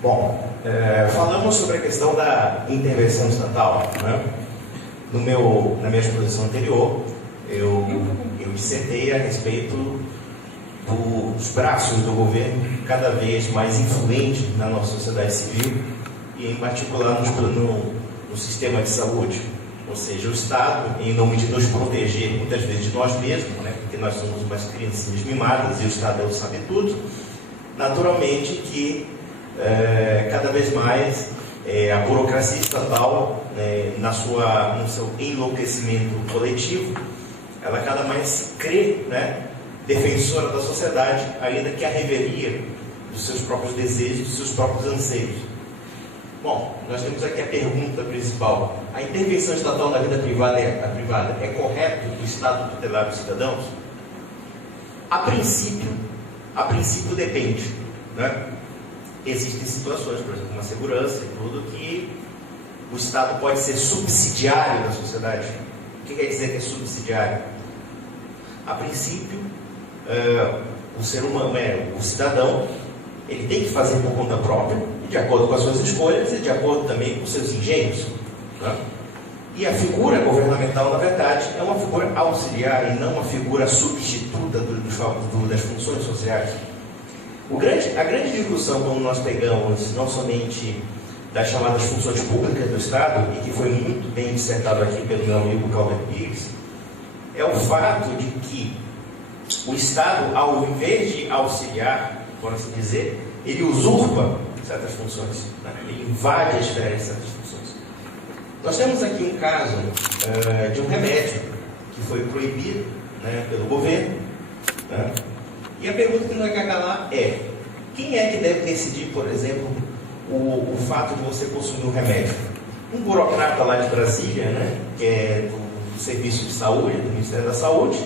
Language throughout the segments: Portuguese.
Bom, falamos sobre a questão da intervenção estatal, né? Na minha exposição anterior, eu dissertei a respeito dos braços do governo cada vez mais influentes na nossa sociedade civil e, em particular, no sistema de saúde. Ou seja, o Estado, em nome de nos proteger, muitas vezes de nós mesmos, né? Porque nós somos umas criancinhas mimadas e o Estado sabe tudo, naturalmente que cada vez mais a burocracia estatal, né, no seu enlouquecimento coletivo, ela cada mais se crê, né, defensora da sociedade, ainda que a revelia dos seus próprios desejos, dos seus próprios anseios. Bom, nós temos aqui a pergunta principal: a intervenção estatal na vida privada é correto o Estado tutelar os cidadãos? A princípio depende, né? Existem situações, por exemplo, uma segurança e tudo, que o Estado pode ser subsidiário da sociedade. O que quer dizer que é subsidiário? A princípio, o ser humano, o cidadão, ele tem que fazer por conta própria, de acordo com as suas escolhas e de acordo também com os seus engenhos, né? E a figura governamental, na verdade, é uma figura auxiliar e não uma figura substituta das funções sociais. A grande discussão, quando nós pegamos não somente das chamadas funções públicas do Estado, e que foi muito bem dissertado aqui pelo meu amigo Calder Pires, é o fato de que o Estado, ao invés de auxiliar, por assim dizer, ele usurpa certas funções, né? Ele invade a esfera de certas funções. Nós temos aqui um caso de um remédio que foi proibido, né, pelo governo, né? E a pergunta que não quer calar é: quem é que deve decidir, por exemplo, o fato de você consumir um remédio? Um burocrata lá de Brasília, né, que é do Serviço de Saúde, do Ministério da Saúde,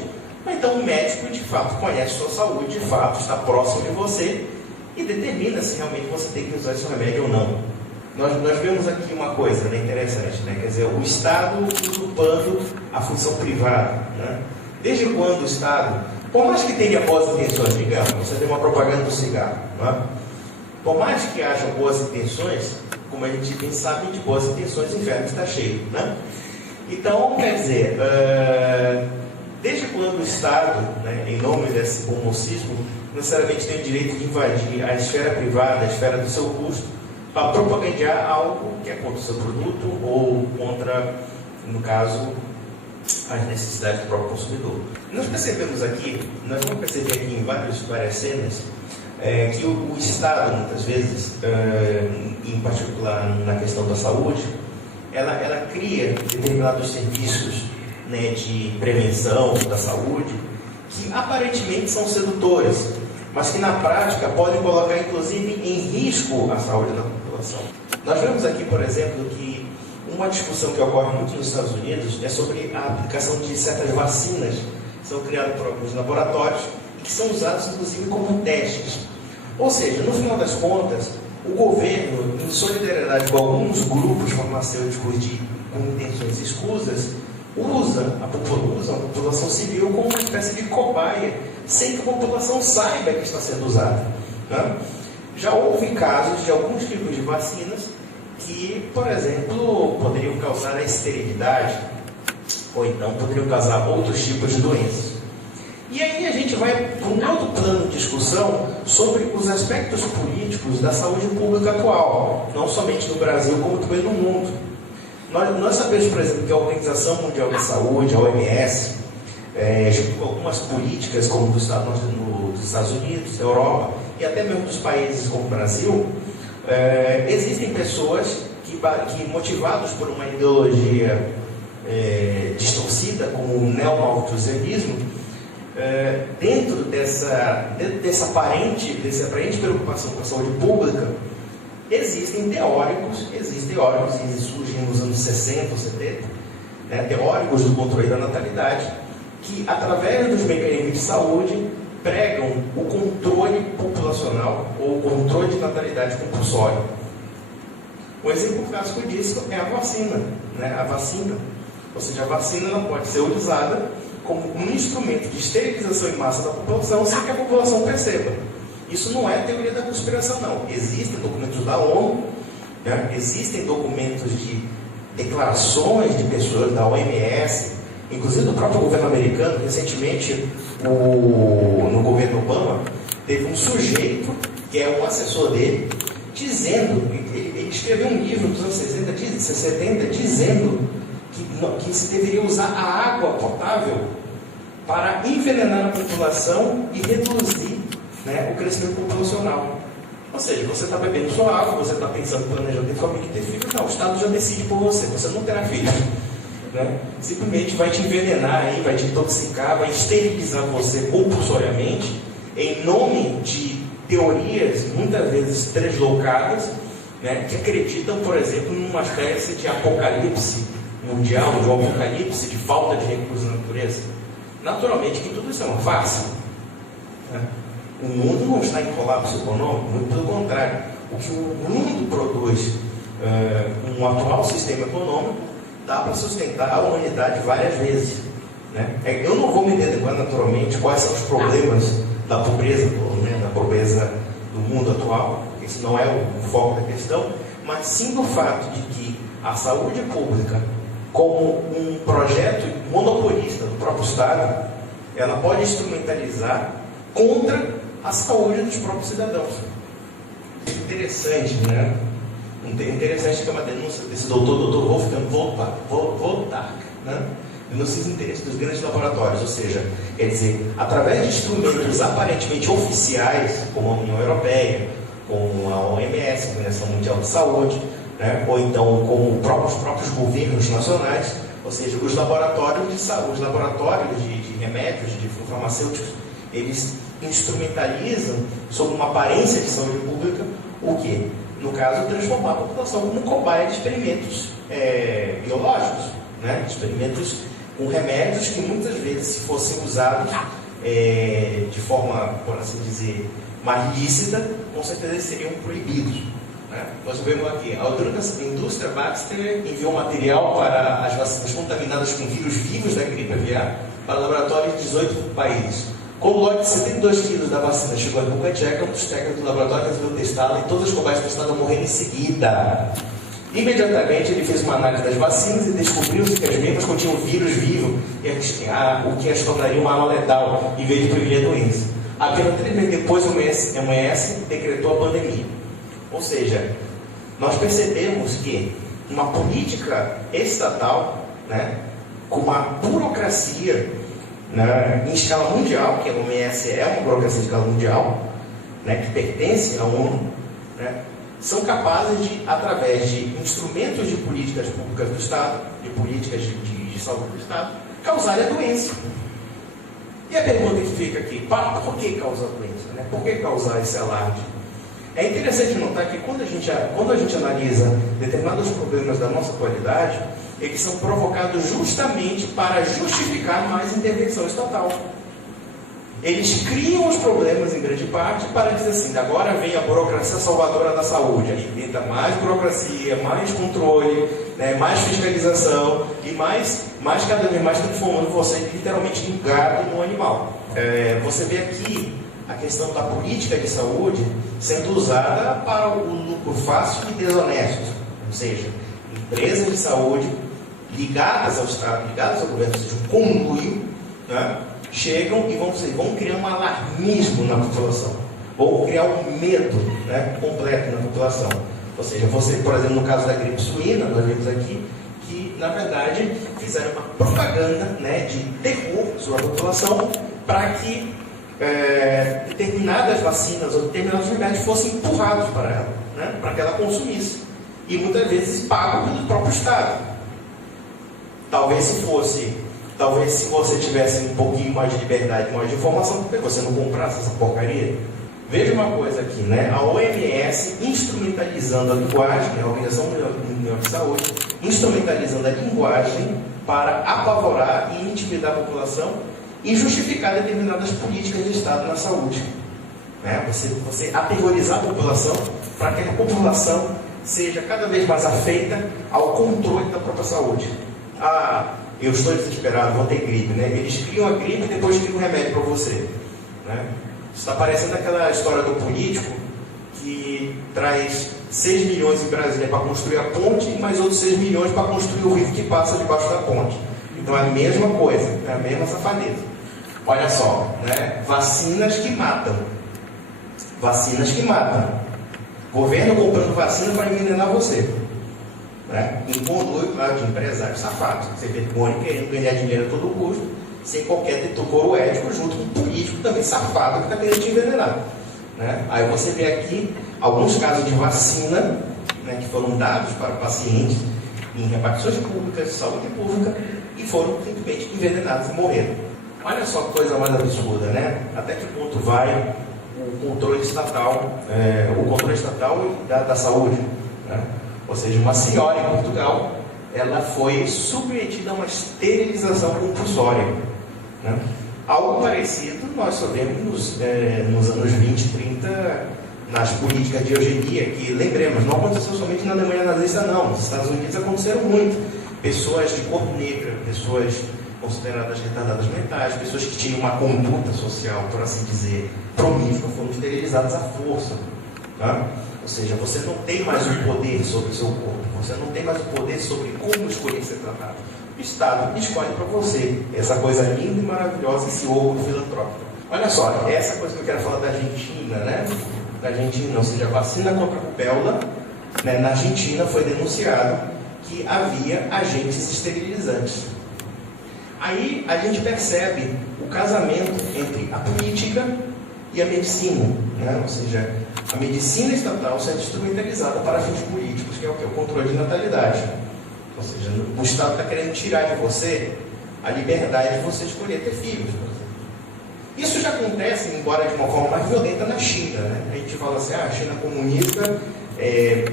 ou então um médico que de fato conhece sua saúde, de fato está próximo de você e determina se realmente você tem que usar esse remédio ou não. Nós vemos aqui uma coisa, né, interessante, né? Quer dizer, o Estado usurpando a função privada, né? Desde quando o Estado, por mais que tenha boas intenções, digamos, você tem uma propaganda do cigarro, né? Por mais que haja boas intenções, como a gente bem sabe, de boas intenções o inferno está cheio, né? Então, quer dizer, desde quando o Estado, né, em nome desse bom mocismo, necessariamente tem o direito de invadir a esfera privada, a esfera do seu custo, para propagandear algo que é contra o seu produto ou contra, no caso, as necessidades do próprio consumidor. Nós vamos perceber aqui em várias cenas, que o Estado, muitas vezes, em particular na questão da saúde, ela cria determinados serviços, né, de prevenção da saúde, que aparentemente são sedutores, mas que na prática podem colocar inclusive em risco a saúde da população. Nós vemos aqui, por exemplo, que uma discussão que ocorre muito nos Estados Unidos é sobre a aplicação de certas vacinas que são criadas por alguns laboratórios e que são usadas inclusive como testes. Ou seja, no final das contas, o governo, em solidariedade com alguns grupos farmacêuticos com intenções escusas, usa a população civil como uma espécie de cobaia, sem que a população saiba que está sendo usada, né? Já houve casos de alguns tipos de vacinas que, por exemplo, poderiam causar a esterilidade, ou então poderiam causar outros tipos de doenças. E aí a gente vai para um outro plano de discussão sobre os aspectos políticos da saúde pública atual, não somente no Brasil, como também no mundo. Nós sabemos, por exemplo, que a Organização Mundial de Saúde, a OMS, junto com algumas políticas como dos Estados Unidos, da Europa e até mesmo dos países como o Brasil, existem pessoas que motivados por uma ideologia distorcida, como o neomalthusianismo, dentro dessa aparente preocupação com a saúde pública, existem teóricos, e surgem nos anos 60 ou 70, né, teóricos do controle da natalidade, que através dos mecanismos de saúde pregam o controle populacional ou o controle de natalidade compulsório. Um exemplo clássico disso é a vacina, né? A vacina, ou seja, a vacina não pode ser utilizada como um instrumento de esterilização em massa da população sem que a população perceba. Isso não é teoria da conspiração, não. Existem documentos da ONU, né? Existem documentos de declarações de pessoas da OMS, inclusive do próprio governo americano. Recentemente, no governo Obama, teve um sujeito, que é um assessor dele, dizendo, ele escreveu um livro nos anos 70, dizendo que se deveria usar a água potável para envenenar a população e reduzir, né, o crescimento populacional. Ou seja, você está bebendo sua água, você está pensando em planejar ter família e ter filho. Não, o Estado já decide por você, você não terá filho. Né? Simplesmente vai te envenenar, aí, vai te intoxicar, vai esterilizar você compulsoriamente, em nome de teorias, muitas vezes translocadas, né, que acreditam, por exemplo, numa espécie de apocalipse mundial, de um apocalipse de falta de recursos na natureza. Naturalmente que tudo isso é uma farsa. Né? O mundo não está em colapso econômico, muito pelo contrário. O que o mundo produz, um atual sistema econômico, dá para sustentar a humanidade várias vezes. Né? Eu não vou me adequar naturalmente quais são os problemas da pobreza, né, da pobreza do mundo atual, esse não é o foco da questão, mas sim do fato de que a saúde pública, como um projeto monopolista do próprio Estado, ela pode instrumentalizar contra a saúde dos próprios cidadãos. Interessante, né? Interessante que é uma denúncia desse doutor Wolfgang Wodark, né? Denúncias de interesse dos grandes laboratórios, ou seja, quer dizer, através de instrumentos aparentemente oficiais, como a União Europeia, como a OMS, a Organização Mundial de Saúde, né? Ou então com os próprios governos nacionais, ou seja, os laboratórios de saúde, os laboratórios de remédios, de farmacêuticos, eles instrumentalizam sob uma aparência de saúde pública o quê? No caso, transformar a população como cobaia de experimentos biológicos, né? Experimentos com remédios que muitas vezes, se fossem usados de forma, por assim dizer, mais lícita, com certeza seriam proibidos. Né? Nós vemos aqui, a indústria Baxter enviou material para as vacinas contaminadas com vírus vivos da gripe aviar para laboratórios de 18 países. Quando o lote de 72 quilos da vacina chegou à República Tcheca, um dos técnicos do laboratório resolveu testá-la e todas as cobaias testadas morreram em seguida. Imediatamente ele fez uma análise das vacinas e descobriu-se que as mesmas continham vírus vivo, o que as tornaria uma arma letal, em vez de prevenir a doença. Apenas 3 meses depois, o OMS decretou a pandemia. Ou seja, nós percebemos que uma política estatal, né, com uma burocracia, né, em escala mundial, que a OMS é uma burocracia de escala mundial, né, que pertence à ONU, né, são capazes de, através de instrumentos de políticas públicas do Estado, de políticas de saúde do Estado, causarem a doença. E a pergunta que fica aqui, por que causar a doença? Né? Por que causar esse alarde? É interessante notar que quando a gente analisa determinados problemas da nossa atualidade, eles são provocados justamente para justificar mais intervenção estatal. Eles criam os problemas em grande parte para dizer assim, agora vem a burocracia salvadora da saúde, aí inventa mais burocracia, mais controle, né, mais fiscalização e cada vez mais transformando você literalmente em gado, num animal. Você vê aqui a questão da política de saúde sendo usada para o lucro fácil e desonesto, ou seja, empresas de saúde ligadas ao Estado, ligadas ao governo, ou seja, um conluio, né, chegam e vão criar um alarmismo na população, ou criar um medo, né, completo na população. Ou seja, você, por exemplo, no caso da gripe suína, nós vimos aqui que, na verdade, fizeram uma propaganda, né, de terror sobre a população para que determinadas vacinas ou determinados remédios fossem empurrados para ela, né, para que ela consumisse. E muitas vezes pagam pelo próprio Estado. Talvez se você tivesse um pouquinho mais de liberdade, mais de informação, por que você não comprasse essa porcaria? Veja uma coisa aqui, né? A OMS instrumentalizando a linguagem, a Organização Mundial de Saúde, instrumentalizando a linguagem para apavorar e intimidar a população e justificar determinadas políticas de Estado na saúde. Né? Você aterrorizar a população para que a população seja cada vez mais afeita ao controle da própria saúde. Eu estou desesperado, vou ter gripe, né? Eles criam a gripe e depois criam um remédio para você, né? Está parecendo aquela história do político que traz 6 milhões em Brasília para construir a ponte e mais outros 6 milhões para construir o rio que passa debaixo da ponte. Então é a mesma coisa, é a mesma safadeza. Olha só, né? Vacinas que matam. Vacinas que matam. Governo comprando vacina para envenenar você. Né? Em conluio, claro, de empresários safados. Você vê querendo ganhar dinheiro a todo custo, sem qualquer decoro ético, junto com um político também safado que está querendo te envenenar. Né? Aí você vê aqui alguns casos de vacina, né, que foram dados para pacientes em repartições públicas, saúde pública, e foram simplesmente envenenados e morreram. Olha só que coisa mais absurda, né? Até que ponto vai o controle estatal, da saúde, né? Ou seja, uma senhora em Portugal, ela foi submetida a uma esterilização compulsória, né? Algo parecido nós só vemos nos anos 20 e 30 nas políticas de eugenia, que, lembremos, não aconteceu somente na Alemanha nazista, não. Nos Estados Unidos aconteceram muito. Pessoas de cor negra, pessoas consideradas retardadas mentais, pessoas que tinham uma conduta social, por assim dizer, promíscua, foram esterilizadas à força. Tá? Ou seja, você não tem mais o poder sobre o seu corpo, você não tem mais o poder sobre como escolher ser tratado. O Estado escolhe para você essa coisa linda e maravilhosa, esse ovo filantrópico. Olha só, essa coisa que eu quero falar da Argentina, né? Na Argentina, ou seja, a vacina contra a rubéola, né? Na Argentina foi denunciado que havia agentes esterilizantes. Aí a gente percebe o casamento entre a política e a medicina, né? Ou seja, a medicina estatal sendo instrumentalizada para fins políticos, que é o que? O controle de natalidade. Ou seja, o Estado está querendo tirar de você a liberdade de você escolher ter filhos. Isso já acontece, embora de uma forma mais violenta, na China. Né? A gente fala assim, a China comunista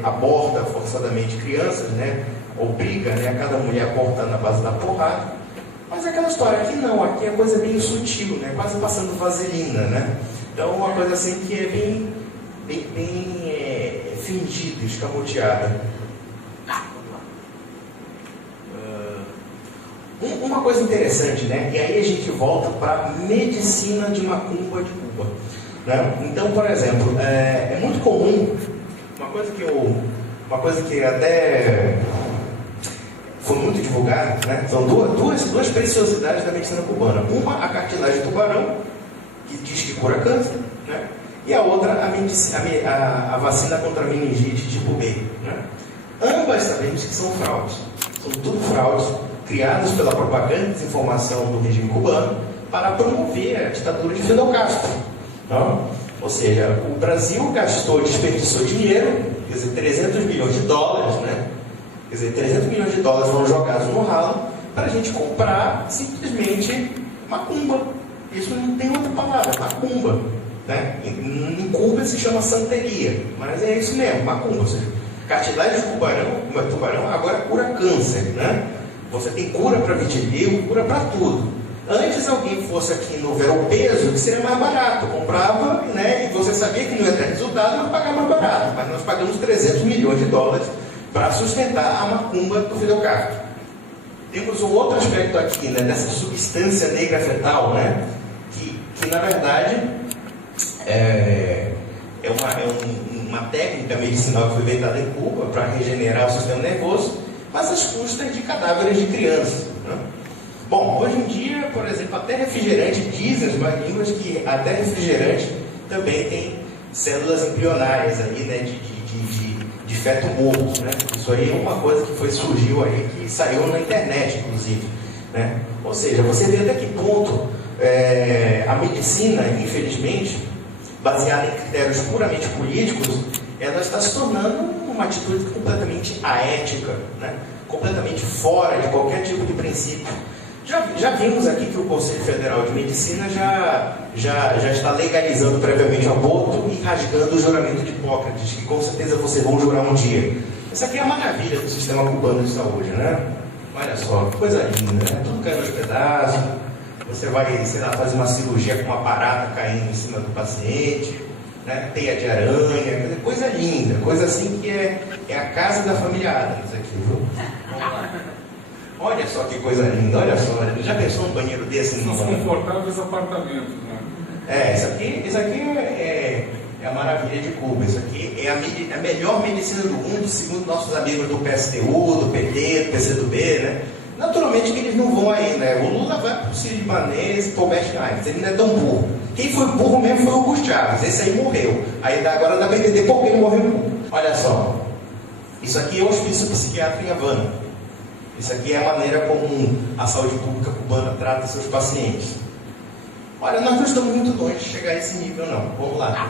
aborta forçadamente crianças, né? Obriga, né, a cada mulher a abortar na base da porrada. Mas é aquela história, aqui não, aqui é coisa bem sutil, né? Quase passando vaselina, né? Então uma coisa assim que é bem fingida, escamoteada. Uma coisa interessante, né? E aí a gente volta para a medicina de macumba de Cuba. Né? Então, por exemplo, é muito comum, uma coisa que até foi muito divulgada, né? São duas preciosidades da medicina cubana. Uma, a cartilagem de tubarão, que diz que cura câncer, né? E a outra, a vacina contra a meningite tipo B. Né? Ambas sabemos que são fraudes. São tudo fraudes criados pela propaganda e desinformação do regime cubano para promover a ditadura de Fidel Castro. Não? Ou seja, o Brasil desperdiçou dinheiro, quer dizer, 300 milhões de dólares, né? Quer dizer, 300 milhões de dólares foram jogados no ralo para a gente comprar simplesmente macumba. Isso não tem outra palavra, macumba. Né? Em Cuba se chama santeria, mas é isso mesmo, macumba. Ou seja, cartilagem de tubarão agora cura câncer, né? Você tem cura para vitiligo, cura para tudo. Antes alguém fosse aqui no Veropeso, que seria mais barato, comprava, né? E você sabia que não ia ter resultado, mas pagar mais barato. Mas nós pagamos 300 milhões de dólares para sustentar a macumba do Fidel Castro. Temos um outro aspecto aqui, né? Dessa substância negra fetal, né? Que na verdade é uma técnica medicinal que foi inventada em Cuba para regenerar o sistema nervoso, mas às custas de cadáveres de crianças. Né? Bom, hoje em dia, por exemplo, até refrigerante, dizem as más línguas que até refrigerante também tem células embrionárias aí, né, de feto morto. Né? Isso aí é uma coisa que surgiu aí, que saiu na internet, inclusive. Né? Ou seja, você vê até que ponto a medicina, infelizmente, baseada em critérios puramente políticos, ela está se tornando uma atitude completamente aética, né? Completamente fora de qualquer tipo de princípio. Já vimos aqui que o Conselho Federal de Medicina já está legalizando previamente o aborto e rasgando o juramento de Hipócrates, que com certeza vocês vão jurar um dia. Isso aqui é a maravilha do sistema cubano de saúde, né? Olha só, que coisa linda, né? Tudo caindo aos pedaços. Você vai, sei lá, fazer uma cirurgia com uma barata caindo em cima do paciente, né? Teia de aranha, coisa linda, coisa assim que é a casa da família Adams aqui, viu? Olha só que coisa linda, olha só. Já pensou um banheiro desse? São confortáveis apartamentos, né? Isso aqui é a maravilha de Cuba. Isso aqui é a melhor medicina do mundo, segundo nossos amigos do PSTU, do PT, do PCdoB, né? Naturalmente que eles não vão aí, né? O Lula vai para o Ciro Ibanez e para o Bert Hines, ele não é tão burro. Quem foi burro mesmo foi o Hugo Chávez, esse aí morreu. Aí agora dá para entender por que ele morreu. Olha só, isso aqui é o hospício psiquiátrico em Havana. Isso aqui é a maneira como a saúde pública cubana trata seus pacientes. Olha, nós não estamos muito longe de chegar a esse nível, não. Vamos lá.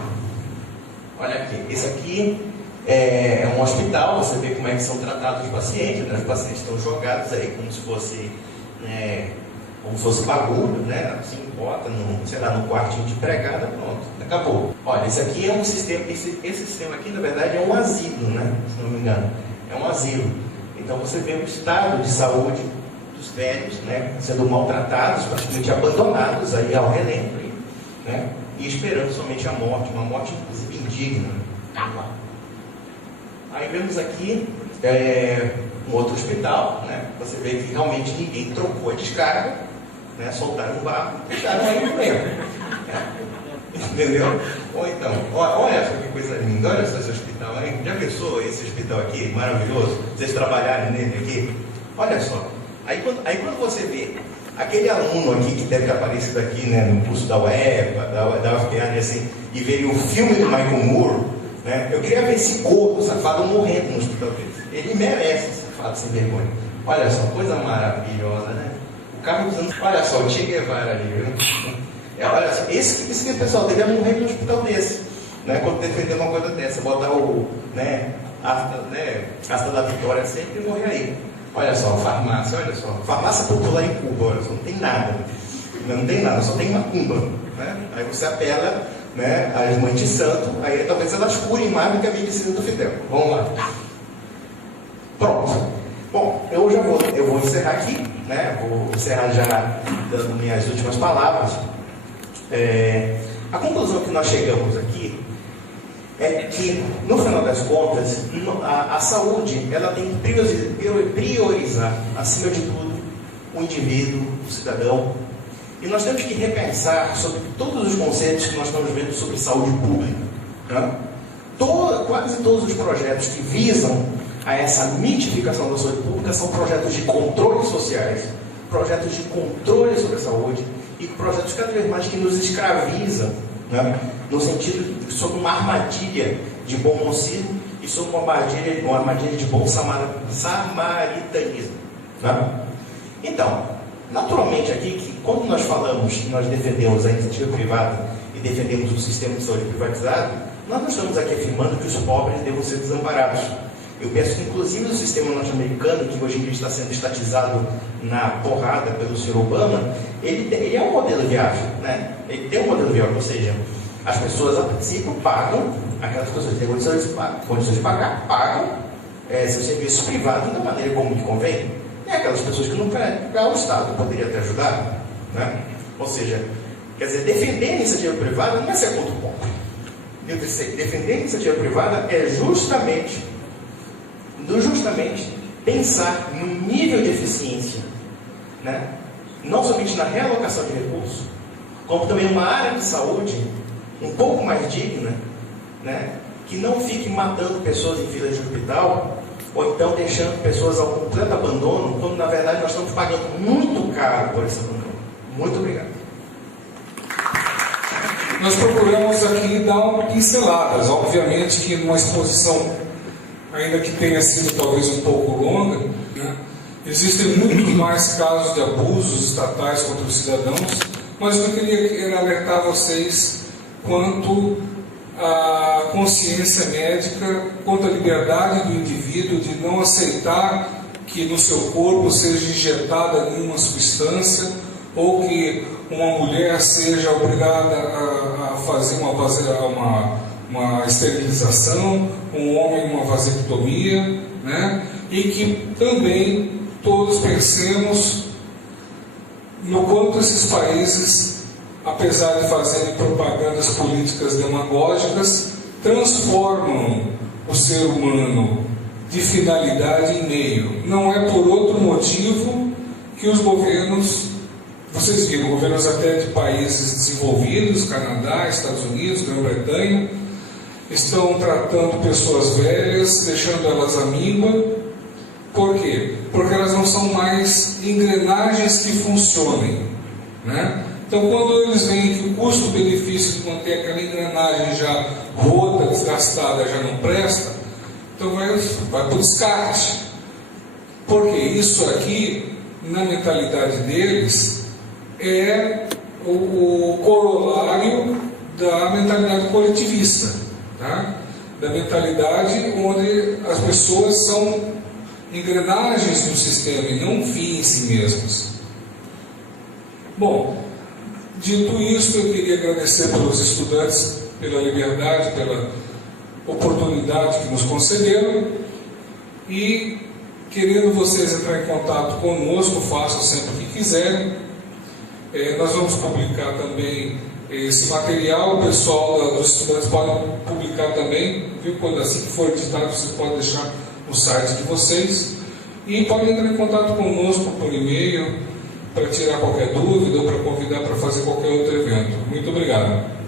Olha aqui, esse aqui é um hospital, você vê como é que são tratados os pacientes, né? Os pacientes estão jogados aí como se fosse bagulho, né? Assim, bota no quartinho de empregada, pronto, acabou. Olha, esse aqui é um sistema, esse sistema aqui, na verdade, é um asilo, né? Se não me engano, é um asilo. Então você vê o estado de saúde dos velhos, né? Sendo maltratados, praticamente abandonados aí ao relento, né? E esperando somente a morte, uma morte inclusive indigna. Aí vemos aqui um outro hospital, né? Você vê que realmente ninguém trocou a descarga, né? Soltaram um barco e deixaram aí no meio. Entendeu? Ou então, olha só que coisa linda, olha só esse hospital aí. Já pensou esse hospital aqui, maravilhoso? Vocês trabalharem nele aqui? Olha só. Aí quando você vê aquele aluno aqui que deve ter aparecido aqui, né, no curso da UEPA, da UFPA, assim, e veio o filme do Michael Moore, né? Eu queria ver esse gordo safado morrendo no hospital dele. Ele merece, safado sem vergonha. Olha só, coisa maravilhosa, né? O carro dos anos. Olha só, o Che Guevara ali, viu? Olha só, esse pessoal dele ia morrer no hospital desse, né? Quando defender uma coisa dessa, botar o, né, asta da vitória sempre e morrer aí. Olha só, farmácia, olha só. Farmácia popular em Cuba, olha só, não tem nada. Não tem nada, só tem macumba, né? Aí você apela, né, às mães de santo, aí talvez elas curem mais do que a medicina do Fidel. Vamos lá. Pronto. Bom, eu vou encerrar aqui, né? Vou encerrar já dando minhas últimas palavras. A conclusão que nós chegamos aqui é que, no final das contas, a saúde ela tem que priorizar, acima de tudo, o indivíduo, o cidadão. E nós temos que repensar sobre todos os conceitos que nós estamos vendo sobre saúde pública. Né? Quase todos os projetos que visam a essa mitificação da saúde pública são projetos de controle sociais, projetos de controle sobre a saúde e projetos cada vez mais que nos escravizam, né? No sentido, sob uma armadilha de bom mocismo e sob uma armadilha de bom samaritanismo. Né? Então, naturalmente aqui, que quando nós falamos que nós defendemos a iniciativa privada e defendemos o sistema de saúde privatizado, nós não estamos aqui afirmando que os pobres devam ser desamparados. Eu penso que, inclusive, o sistema norte-americano, que hoje em dia está sendo estatizado na porrada pelo Sr. Obama, ele é um modelo viável, né? Ele tem um modelo viável, ou seja, as pessoas a princípio pagam, aquelas pessoas que têm condições de pagar, pagam seu serviço privado da maneira como lhe convém. E aquelas pessoas que não querem pagar, o Estado poderia até ajudar, né? Ou seja, quer dizer, defender a iniciativa privada não é ser contra o pobre. Defender a iniciativa privada é justamente pensar no nível de eficiência, né? Não somente na realocação de recursos, como também uma área de saúde um pouco mais digna, né? Que não fique matando pessoas em filas de hospital, ou então deixando pessoas ao completo abandono, quando na verdade nós estamos pagando muito caro por esse abandono. Muito obrigado. Nós procuramos aqui dar pinceladas, obviamente que numa exposição, ainda que tenha sido talvez um pouco longa, né? Existem muito mais casos de abusos estatais contra os cidadãos, mas eu queria alertar vocês quanto à consciência médica, quanto à liberdade do indivíduo de não aceitar que no seu corpo seja injetada nenhuma substância, ou que uma mulher seja obrigada a fazer uma esterilização, um homem uma vasectomia, né? E que também todos pensemos no quanto esses países, apesar de fazerem propagandas políticas demagógicas, transformam o ser humano de finalidade em meio. Não é por outro motivo que os governos vocês viram, governos até de países desenvolvidos, Canadá, Estados Unidos, Grã-Bretanha, estão tratando pessoas velhas, deixando elas à míngua. Por quê? Porque elas não são mais engrenagens que funcionem, né? Então, quando eles veem que o custo-benefício de manter aquela engrenagem já rota, desgastada, já não presta, então vai para o descarte. Porque isso aqui, na mentalidade deles, é o corolário da mentalidade coletivista, tá? Da mentalidade onde as pessoas são engrenagens do sistema e não fim em si mesmas. Bom, dito isso, eu queria agradecer pelos estudantes, pela liberdade, pela oportunidade que nos concederam, e querendo vocês entrar em contato conosco, façam sempre o que quiserem. Nós vamos publicar também esse material, o pessoal dos estudantes pode publicar também, viu? Quando assim que for editado, você pode deixar no site de vocês, e podem entrar em contato conosco por e-mail para tirar qualquer dúvida ou para convidar para fazer qualquer outro evento. Muito obrigado.